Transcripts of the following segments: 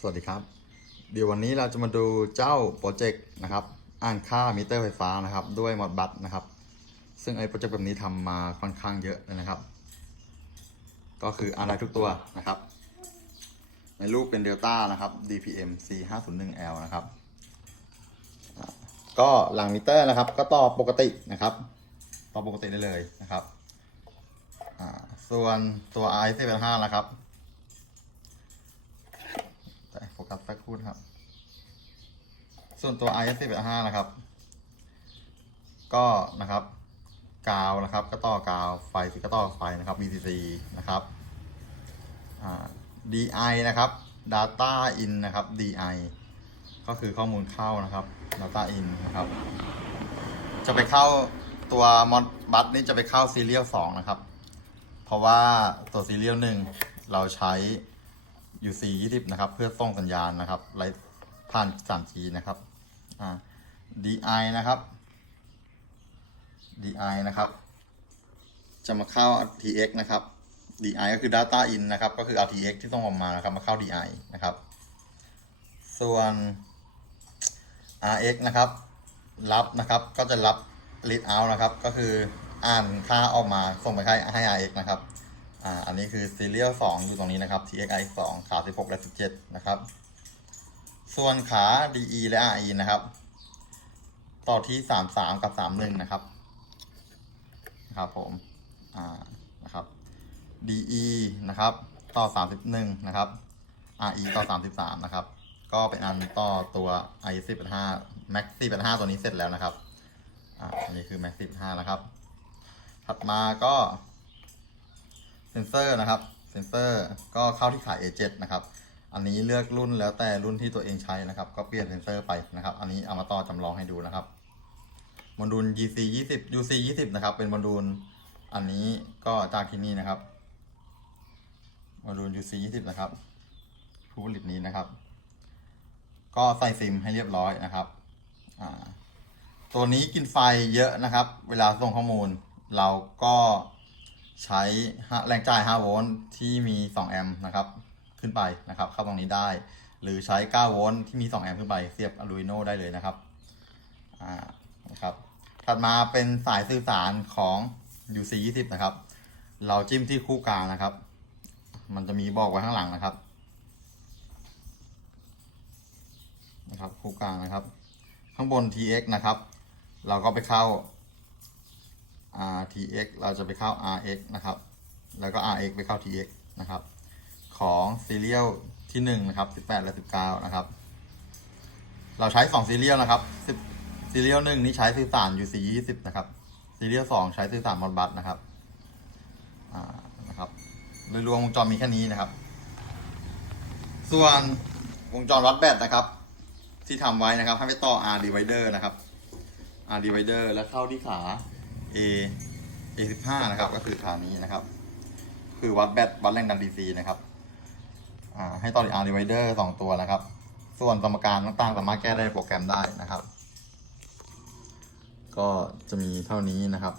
สวัสดีครับ เดี๋ยววันนี้เราจะมาดูเจ้าโปรเจกต์นะครับ อ่านค่ามิเตอร์ไฟฟ้านะครับ ด้วยมอดบัตนะครับ ซึ่งไอ้โปรเจกต์แบบนี้ทำมาค่อนข้างเยอะเลยนะครับ ก็คืออ่านได้ทุกตัวนะครับ ในรูปเป็นเดลต้านะครับ DPM C501L นะครับ ก็หลังมิเตอร์นะครับ ก็ต่อปกตินะครับ ต่อปกติได้เลยนะครับ ส่วนตัว i 1 5นะครับ แต่โฟ กัสสักครู่นครับ ส่วนตัว i s 1 5นะครับ ก็นะครับ กาวนะครับ ก็ต่อกาวไฟที่ก็ต่อไฟนะครับ VCC นะครับอ่า DI นะครับ Data in นะครับ DI ก็คือข้อมูลเข้านะครับ Data in นะครับ จะไปเข้าตัวมอดบัตนี่จะไปเข้าซีเรียล2นะครับ เพราะว่าตัวซีเรียล1เราใช้ UC 20นะครับ เพื่อส่งสัญญาณนะครับไลฟ์ผ่าน 3G นะครับ DI นะครับ DI นะครับ จะมาเข้า RTX นะครับ DI ก็คือ Data In นะครับ ก็คือ RTX ที่ต้องออกมานะครับ มาเข้า DI นะครับ ส่วน RX นะครับ รับนะครับ ก็จะรับ read out นะครับ ก็คืออ่านค่าออกมาส่งไปให้ให้ RX นะครับ อ่า อันนี้คือ serial 2องอยู่ตรงนี้นะครับ TXI 2ขา16และ17นะครับ ส่วนขา DE และ RE นะครับ ต่อที่33กับ31นะครับ นะครับผม อ่า นะครับ DE นะครับ ต่อ31นะครับ RE ต่อ33นะครับ ก็เป็นอันต่อตัว i 10 Max 4 5ตัวนี้เสร็จแล้วนะครับ อ่า อันนี้คือ Max 4 5นะครับ ถัดมาก็ นเซอร์นะครับ เซนเซอร์ก็เข้าที่ขาย A7 นะครับ อันนี้เลือกรุ่นแล้วแต่รุ่นที่ตัวเองใช้นะครับ ก็เปลี่ยนเซนเซอร์ไปนะครับ อันนี้เอามาต่อจำลองให้ดูนะครับโมดูล GC 20 UC 20นะครับ เป็นโมดูลอันนี้ก็จากที่นี่นะครับโมดูล UC 20นะครับผู้ผลิตนี้นะครับ ก็ใส่ซิมให้เรียบร้อยนะครับ ตัวนี้กินไฟเยอะนะครับ เวลาส่งข้อมูล เราก็ ใช้แรงจ่าย 5 โวลต์ที่มี 2 แอมป์นะครับ ขึ้นไปนะครับ เข้าตรงนี้ได้ หรือใช้ 9 โวลต์ที่มี 2 แอมป์ขึ้นไปเสียบ Arduino ได้เลยนะครับอ่านะครับ ถัดมาเป็นสายสื่อสารของ UC 20นะครับ เราจิ้มที่คู่กลางนะครับ มันจะมีบอกไว้ข้างหลังนะครับ นะครับ คู่กลางนะครับ ข้างบน TX นะครับ เราก็ไปเข้า RTX เราจะไปเข้า RX นะครับ แล้วก็ RX ไปเข้า TX นะครับ ของ Serial ที่1นะครับ18 และ 19 นะครับ เราใช้2 Serial นะครับ10 Serial 1นี่ใช้สื่อสาร UC 20นะครับ Serial 2ใช้สื่อสาร Modbus นะครับอ่านะครับโดยรวมวงจรมีแค่นี้นะครับ ส่วนวงจรวัดแบตนะครับ ที่ทำไว้นะครับ ให้ไปต่อ R divider นะครับ R divider แล้วเข้าที่ขา A A 1 5 นะครับก็คือขานี้นะครับ คือวัดแบตวัดแรงดัน DC นะครับอ่าให้ต่อที่ R divider สองตัวนะครับ ส่วนสมการต่างๆสามารถแก้ได้โปรแกรมได้นะครับ ก็จะมีเท่านี้นะครับ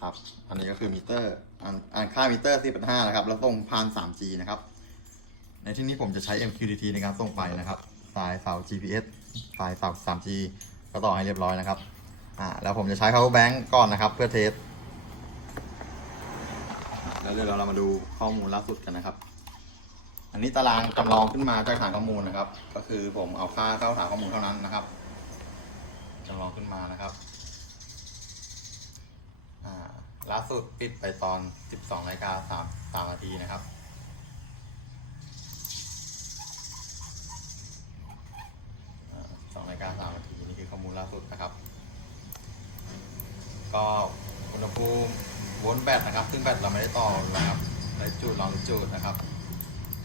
ครับ อันนี้ก็คือมิเตอร์อ่านค่ามิเตอร์4.5นะครับ แล้วส่งผ่าน 3G นะครับ ในที่นี้ผมจะใช้ MQTT ในการส่งไฟนะครับ สายเสา GPS สายเสา 3G ก็ต่อให้เรียบร้อยนะครับ อ่า แล้วผมจะใช้ power bank ก่อนนะครับ เพื่อเทส แล้วเดี๋ยวเรามาดูข้อมูลล่าสุดกันนะครับ อันนี้ตารางจำลองขึ้นมาจากฐานข้อมูลนะครับ ก็คือผมเอาค่าเข้าฐานข้อมูลเท่านั้นนะครับจำลองขึ้นมานะครับ อ่า ล่าสุดปิดไปตอน 12นาฬิกา3 3นาทีนะครับ สองนาฬิกาสามนาทีนี่คือข้อมูลล่าสุดนะครับ ก็อุณหภูมิโวลต์แบตนะครับ ซึ่งแบตเราไม่ได้ต่อนะครับไรจูดลองจูดนะครับ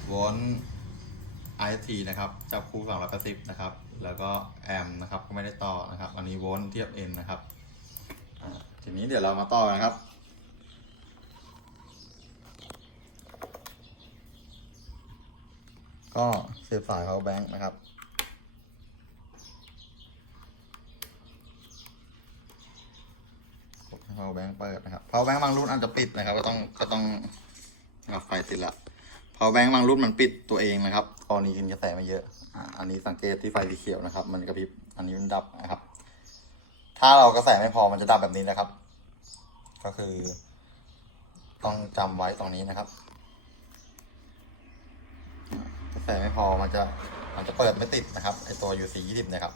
โวลต์ IST นะครับจับคู่สองร้อยแปดสิบนะครับ แล้วก็แอมป์นะครับก็ไม่ได้ต่อนะครับ อันนี้โวลต์เทียบ N นะครับทีนี้เดี๋ยวเรามาต่อนะครับก็เสียบสาย power bank นะครับ power bank เปิดนะครับ power bank บางรุ่นอาจจะปิดนะครับ ก็ต้องก็ต้องเอาไฟติดละพอแบงค์บางรุ่นมันปิดตัวเองนะครับกรณีกินกระแสมาเยอะอันนี้สังเกตที่ไฟสีเขียวนะครับ มันกระพริบอันนี้มันดับนะครับ ถ้าเรากระแสไม่พอมันจะดับแบบนี้นะครับ ก็คือ ต้องจำไว้ตรงนี้นะครับกระแสไม่พอมันจะมันจะเปิดไม่ติดนะครับไอตัว UC 20นะครับ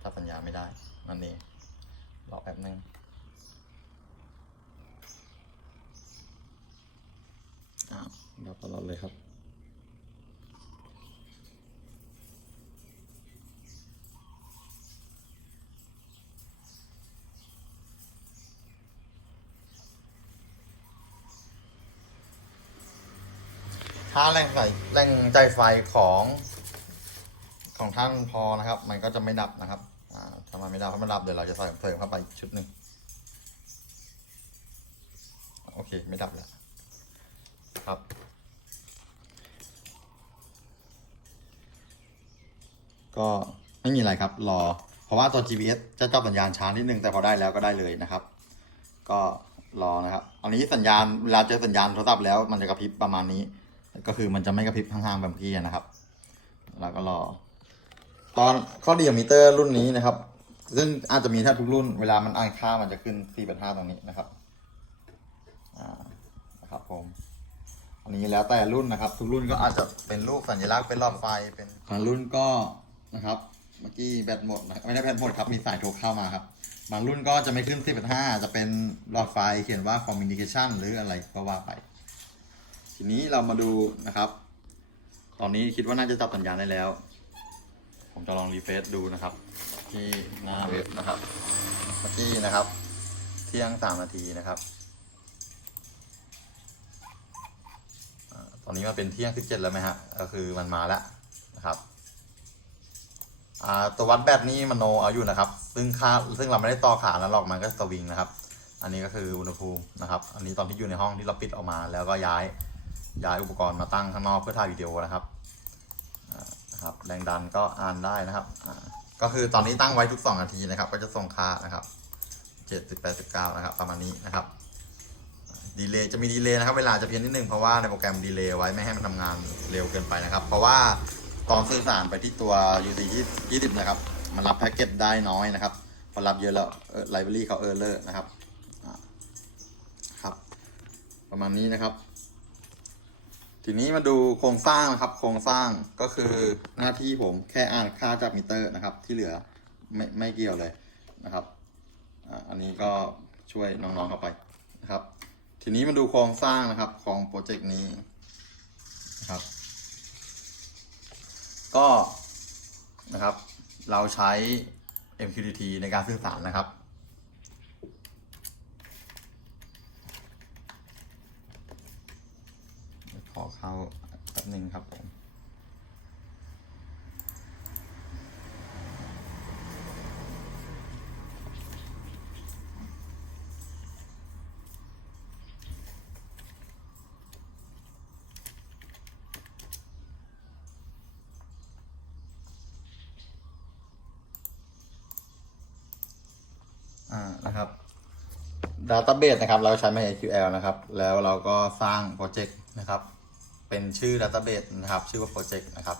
ถ้าสัญญาไม่ได้นั่นเองรอแป๊บนึง อ้าว ดับตลอดเลยครับ ถ้าแรงไฟแรงใจไฟของของท่านพอนะครับ มันก็จะไม่ดับนะครับอ่าถ้ามันไม่ดับเพราะมันดับเดี๋ยวเราจะใส่เสริมเข้าไปชุดหนึ่งโอเค ไม่ดับแล้ว ครับ ก็ไม่มีอะไรครับ รอ เพราะว่าตัว GPS จะจับสัญญาณช้านิดนึง แต่พอได้แล้วก็ได้เลยนะครับ ก็รอนะครับ อันนี้สัญญาณเวลาเจอสัญญาณโทรศัพท์แล้วมันจะกระพริบประมาณนี้ ก็คือมันจะไม่กระพริบห่างๆแบบเมื่อกี้นะครับ แล้วก็รอ ตอนข้อดีของมิเตอร์รุ่นนี้นะครับ ซึ่งอาจจะมีแทบทุกรุ่น เวลามันอ่านค่ามันจะขึ้น4.5ตรงนี้นะครับ อ่า นะครับผม อันนี้แล้วแต่รุ่นนะครับ ทุกรุ่นก็อาจจะเป็นรูปสัญลักษณ์เป็นหลอดไฟเป็นบางรุ่นก็นะครับ เมื่อกี้แบตหมดนะไม่ได้แบตหมดครับมีสายโทรเข้ามาครับบางรุ่นก็จะไม่ขึ้น 10.5 จะเป็นหลอดไฟเขียนว่า communication หรืออะไรก็ว่าไป ทีนี้เรามาดูนะครับ ตอนนี้คิดว่าน่าจะจับสัญญาณได้แล้ว ผมจะลองรีเฟรชดูนะครับ ที่หน้าเว็บนะครับ เมื่อกี้นะครับ เที่ยงสามนาทีนะครับ อนนี้มาเป็นเที่ยงสิบเจ็ดแล้วไหมฮะ ก็คือมันมาแล้วนะครับอ่าตัววัดแบตนี้มันโนเอาอยู่นะครับ ซึ่งค่าซึ่งเราไม่ได้ต่อขาแล้วหรอกมันก็สวิงนะครับ อันนี้ก็คืออุณหภูมินะครับ อันนี้ตอนที่อยู่ในห้องที่เราปิดออกมา แล้วก็ย้ายย้ายอุปกรณ์มาตั้งข้างนอกเพื่อถ่ายวิดีโอนะครับนะครับ แรงดันก็อ่านได้นะครับ ก็คือตอนนี้ตั้งไว้ทุก 2 นาทีนะครับ ก็จะส่งค่านะครับเจ็ดแปดเก้านะครับ ประมาณนี้นะครับ ดีเลย์จะมีดีเลย์นะครับ เวลาจะเพี้ยนนิดนึงเพราะว่าในโปรแกรมดีเลย์ไว้ไม่ให้มันทำงานเร็วเกินไปนะครับ เพราะว่าตอนสื่อสารไปที่ตัว UC 20 นะครับ มันรับแพ็กเกจได้น้อยนะครับ พอรับเยอะแล้วไลบรารีเขาเออร์เลอร์นะครับครับ ประมาณนี้นะครับ ทีนี้มาดูโครงสร้างนะครับ โครงสร้างก็คือหน้าที่ผมแค่อ่านค่าจากมิเตอร์นะครับ ที่เหลือไม่ไม่เกี่ยวเลยนะครับอันนี้ก็ช่วยน้องๆเข้าไปนะครับ ทีนี้มาดูโครงสร้างนะครับของโปรเจกต์นี้นะครับ ก็นะครับ เราใช้ MQTT ในการสื่อสารนะครับ ขอเข้าแป๊บนึงครับผม อ่า นะครับ Database นะครับเราใช้ MySQL นะครับ แล้วเราก็สร้างโปรเจกต์นะครับ เป็นชื่อ Database นะครับ ชื่อว่าโปรเจกต์นะครับ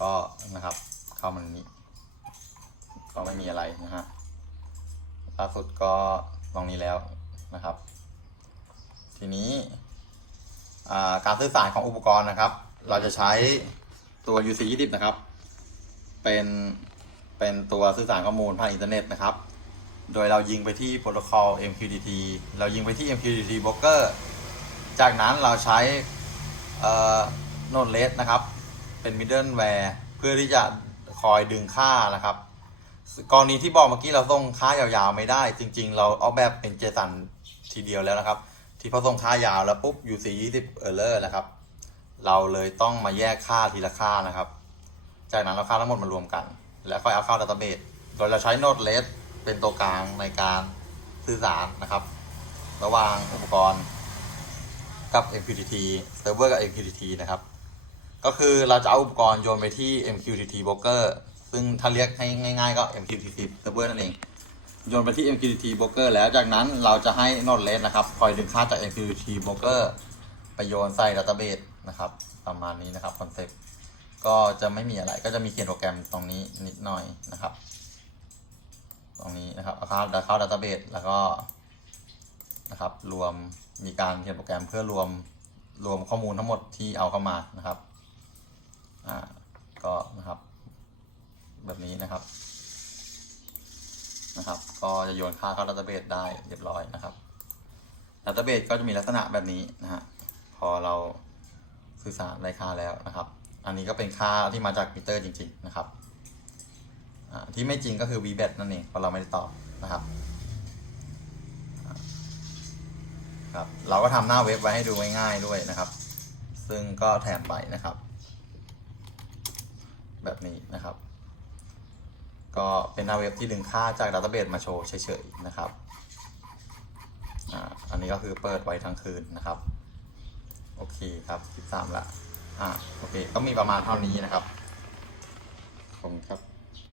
ก็นะครับเข้ามาในนี้ ก็ไม่มีอะไรนะฮะล่าสุดก็ตรงนี้แล้วนะครับ ทีนี้การสื่อสารของอุปกรณ์นะครับ เราจะใช้ตัว UC 20นะครับ เป็น เป็นตัวสื่อสารข้อมูลผ่านอินเทอร์เน็ตนะครับ โดยเรายิงไปที่โปรโตคอล MQTT เรายิงไปที่ MQTT Broker จากนั้นเราใช้โนดเลสนะครับ เป็น middleware เพื่อที่จะคอยดึงค่านะครับกรณีที่บอกเมื่อกี้เราส่งค่ายาวๆไม่ได้ จริงๆ เราเอาแบบเป็น JSON ทีเดียวแล้วนะครับ ที่พอส่งค่ายาวแล้วปุ๊บ UC 20 error นะครับ เราเลยต้องมาแยกค่าทีละค่านะครับ จากนั้นเราค่าทั้งหมดมารวมกัน แล้วค่อยเอาเข้าดัตเตอร์เบสโดยเราใช้ Node.js เป็นตัวกลางในการสื่อสารนะครับ ระหว่างอุปกรณ์กับ MQTT Server กับ MQTT นะครับ ก็คือเราจะเอาอุปกรณ์โยนไปที่ MQTT Broker ซึ่งถ้าเรียกให้ง่ายๆก็ MQTT Server นั่นเอง โยนไปที่ MQTT Broker แล้วจากนั้นเราจะให้ Node.js นะครับคอยดึงค่าจาก MQTT Broker ไปโยนใส่ดัตเตอร์เบสนะครับ ประมาณนี้นะครับคอนเซ็ปต์ ก็จะไม่มีอะไรก็จะมีเขียนโปรแกรมตรงนี้นิดหน่อยนะครับ ตรงนี้นะครับเข้าเข้าดัตเตอร์เบสแล้วก็นะครับ รวมมีการเขียนโปรแกรมเพื่อรวมรวมข้อมูลทั้งหมดที่เอาเข้ามานะครับอ่าก็นะครับ แบบนี้นะครับนะครับ ก็จะโยนค่าเข้าดัตเตอร์เบสได้เรียบร้อยนะครับดัตเตอร์เบสก็จะมีลักษณะแบบนี้นะฮะพอเราสื่อสารได้ค่าแล้วนะครับ อันนี้ก็เป็นค่าที่มาจากมิเตอร์จริง ๆ นะครับที่ไม่จริงก็คือ VBAT นั่นเองเพราะเราไม่ได้ตอบนะครับครับ เราก็ทำหน้าเว็บไว้ให้ดูง่ายๆด้วยนะครับ ซึ่งก็แถมไปนะครับ แบบนี้นะครับ ก็เป็นหน้าเว็บที่ดึงค่าจากดัตเตอร์เบสมาโชว์เฉยๆนะครับอันนี้ก็คือเปิดไว้ทั้งคืนนะครับ โอเคครับ 13ละ อ่าโอเคก็มีประมาณเท่านี้นะครับขอบคุณครับ